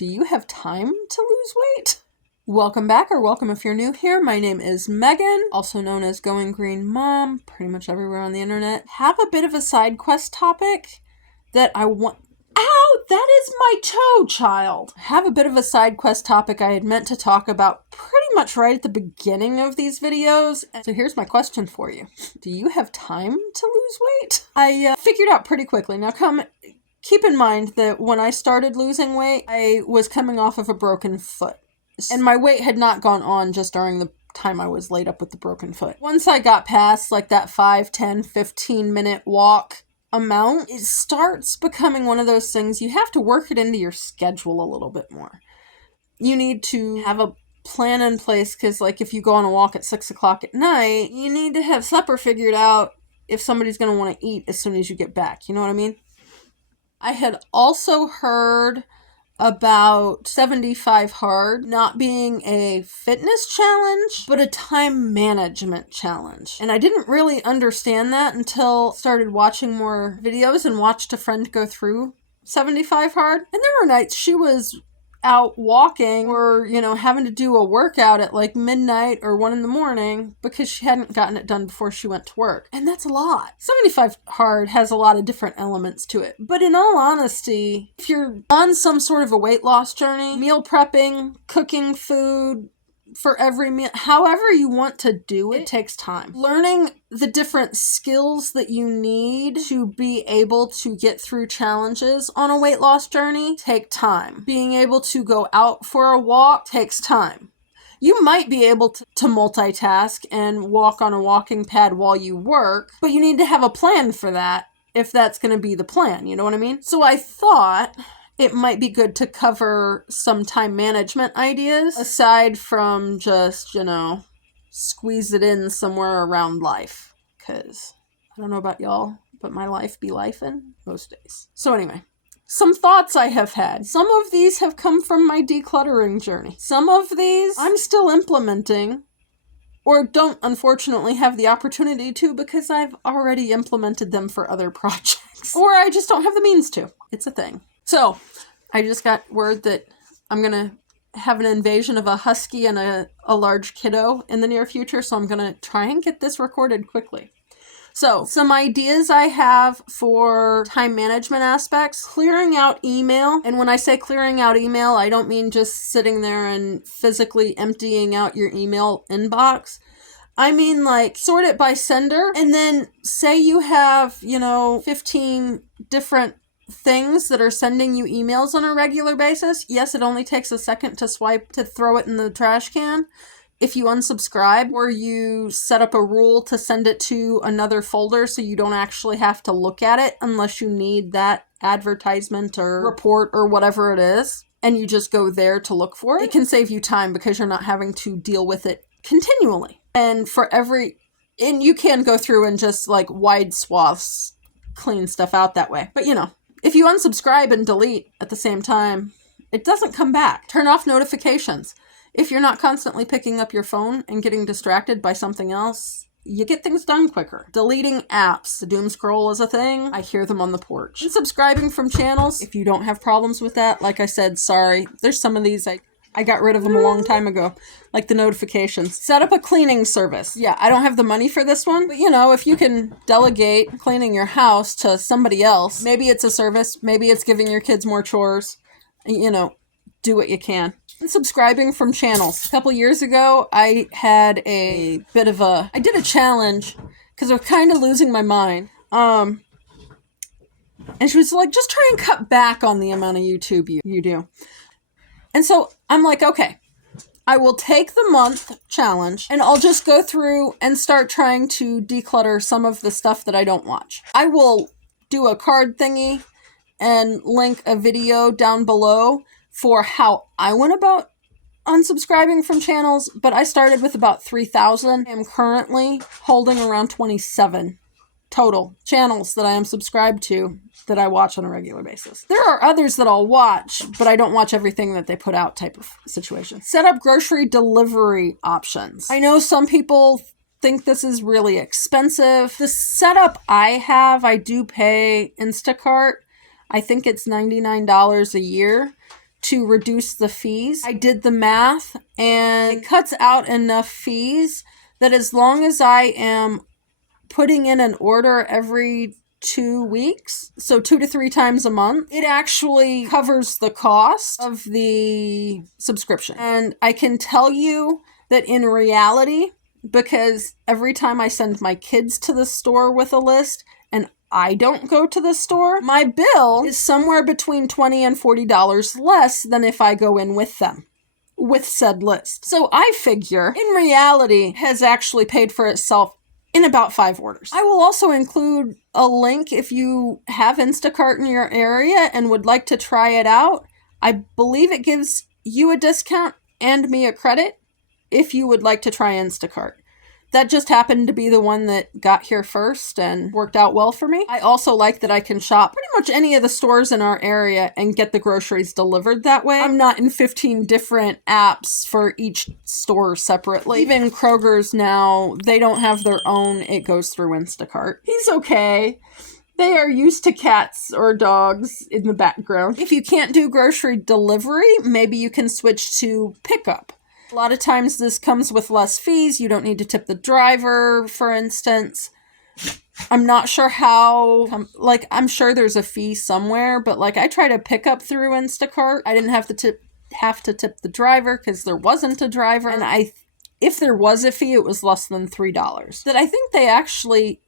Do you have time to lose weight? Welcome back, or welcome if you're new here. My name is Megan, also known as Going Green Mom, pretty much everywhere on the internet. Have a bit of a side quest topic that I want... Ow! That is my toe, child! Have a bit of a side quest topic I had meant to talk about pretty much right at the beginning of these videos. So here's my question for you. Do you have time to lose weight? I figured out pretty quickly. Now keep in mind that when I started losing weight, I was coming off of a broken foot. And my weight had not gone on just during the time I was laid up with the broken foot. Once I got past like that 5, 10, 15 minute walk amount, it starts becoming one of those things you have to work it into your schedule a little bit more. You need to have a plan in place because like if you go on a walk at 6 o'clock at night, you need to have supper figured out if somebody's going to want to eat as soon as you get back. You know what I mean? I had also heard about 75 hard not being a fitness challenge, but a time management challenge. And I didn't really understand that until I started watching more videos and watched a friend go through 75 hard. And there were nights she was out walking or, having to do a workout at like midnight or 1 a.m. because she hadn't gotten it done before she went to work. And that's a lot. 75 hard has a lot of different elements to it. But in all honesty, if you're on some sort of a weight loss journey, meal prepping, cooking food for every meal, however you want to do it, takes time. Learning the different skills that you need to be able to get through challenges on a weight loss journey take time. Being able to go out for a walk takes time. You might be able to multitask and walk on a walking pad while you work, but you need to have a plan for that if that's going to be the plan. You know what I mean? So I thought it might be good to cover some time management ideas aside from just, squeeze it in somewhere around life. Because I don't know about y'all, but my life be lifing most days. So anyway, some thoughts I have had. Some of these have come from my decluttering journey. Some of these I'm still implementing or don't unfortunately have the opportunity to because I've already implemented them for other projects. Or I just don't have the means to. It's a thing. So, I just got word that I'm going to have an invasion of a husky and a large kiddo in the near future, so I'm going to try and get this recorded quickly. So, some ideas I have for time management aspects. Clearing out email. And when I say clearing out email, I don't mean just sitting there and physically emptying out your email inbox. I mean like sort it by sender. And then say you have, 15 different things that are sending you emails on a regular basis. Yes, it only takes a second to swipe to throw it in the trash can. If you unsubscribe or you set up a rule to send it to another folder so you don't actually have to look at it unless you need that advertisement or report or whatever it is, and you just go there to look for it, it can save you time because you're not having to deal with it continually. And and you can go through and just like wide swaths clean stuff out that way. But if you unsubscribe and delete at the same time, it doesn't come back. Turn off notifications. If you're not constantly picking up your phone and getting distracted by something else, you get things done quicker. Deleting apps. The doom scroll is a thing. I hear them on the porch. And subscribing from channels. If you don't have problems with that, like I said, sorry. There's some of these I got rid of them a long time ago, like the notifications. Set up a cleaning service. Yeah, I don't have the money for this one, but if you can delegate cleaning your house to somebody else, maybe it's a service, maybe it's giving your kids more chores, do what you can. And subscribing from channels. A couple years ago, I had I did a challenge because I was kind of losing my mind. And she was like, just try and cut back on the amount of YouTube you do. And so I'm like, okay, I will take the month challenge and I'll just go through and start trying to declutter some of the stuff that I don't watch. I will do a card thingy and link a video down below for how I went about unsubscribing from channels, but I started with about 3,000. I am currently holding around 27 total channels that I am subscribed to that I watch on a regular basis. There are others that I'll watch, but I don't watch everything that they put out type of situation. Set up grocery delivery options. I know some people think this is really expensive. The setup I do pay Instacart. I think it's $99 a year to reduce the fees. I did the math and it cuts out enough fees that as long as I am putting in an order every 2 weeks, so 2 to 3 times a month, it actually covers the cost of the subscription. And I can tell you that in reality, because every time I send my kids to the store with a list and I don't go to the store, my bill is somewhere between $20 and $40 less than if I go in with them, with said list. So I figure, in reality, has actually paid for itself in about 5 orders. I will also include a link if you have Instacart in your area and would like to try it out. I believe it gives you a discount and me a credit if you would like to try Instacart. That just happened to be the one that got here first and worked out well for me. I also like that I can shop pretty much any of the stores in our area and get the groceries delivered that way. I'm not in 15 different apps for each store separately. Even Kroger's now, they don't have their own. It goes through Instacart. He's okay. They are used to cats or dogs in the background. If you can't do grocery delivery, maybe you can switch to pickup. A lot of times this comes with less fees. You don't need to tip the driver, for instance. I'm not sure how, I'm sure there's a fee somewhere, but I try to pick up through Instacart. I didn't have to tip the driver because there wasn't a driver. And if there was a fee, it was less than $3 that I think they actually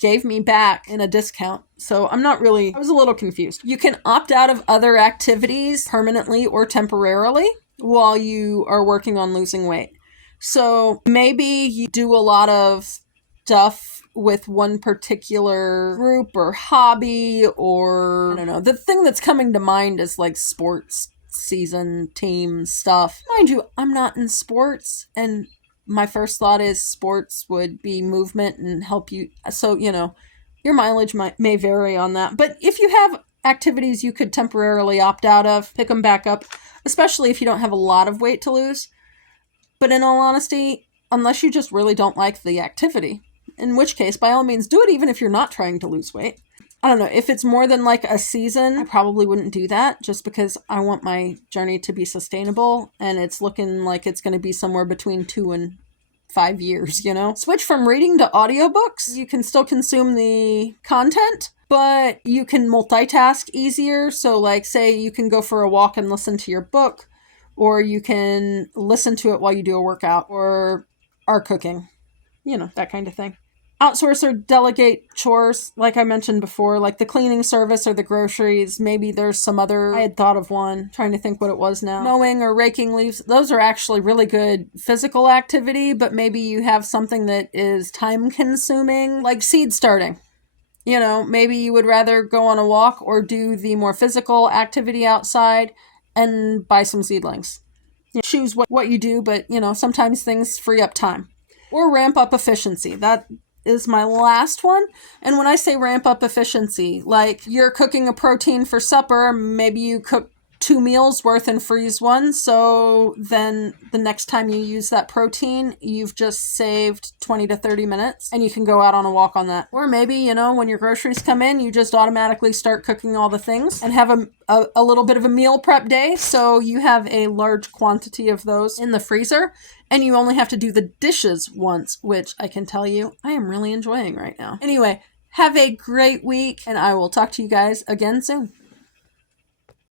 gave me back in a discount. So I was a little confused. You can opt out of other activities permanently or temporarily while you are working on losing weight. So maybe you do a lot of stuff with one particular group or hobby, or I don't know. The thing that's coming to mind is sports season, team stuff. Mind you, I'm not in sports, and my first thought is sports would be movement and help you. So, your mileage may vary on that. But if you have activities you could temporarily opt out of, pick them back up, especially if you don't have a lot of weight to lose. But in all honesty, unless you just really don't like the activity, in which case, by all means, do it even if you're not trying to lose weight. I don't know, if it's more than a season, I probably wouldn't do that just because I want my journey to be sustainable and it's looking like it's going to be somewhere between 2 and 5 years, Switch from reading to audiobooks. You can still consume the content, but you can multitask easier. So say you can go for a walk and listen to your book, or you can listen to it while you do a workout or are cooking, that kind of thing. Outsource or delegate chores, like I mentioned before, like the cleaning service or the groceries. Maybe there's some other, I had thought of one, trying to think what it was now. Mowing or raking leaves. Those are actually really good physical activity, but maybe you have something that is time consuming, like seed starting. Maybe you would rather go on a walk or do the more physical activity outside and buy some seedlings. Choose what you do, but sometimes things free up time. Or ramp up efficiency. That is my last one. And when I say ramp up efficiency, you're cooking a protein for supper, maybe you cook 2 meals worth and freeze one. So then the next time you use that protein, you've just saved 20 to 30 minutes and you can go out on a walk on that. Or maybe, when your groceries come in, you just automatically start cooking all the things and have a little bit of a meal prep day. So you have a large quantity of those in the freezer and you only have to do the dishes once, which I can tell you I am really enjoying right now. Anyway, have a great week and I will talk to you guys again soon.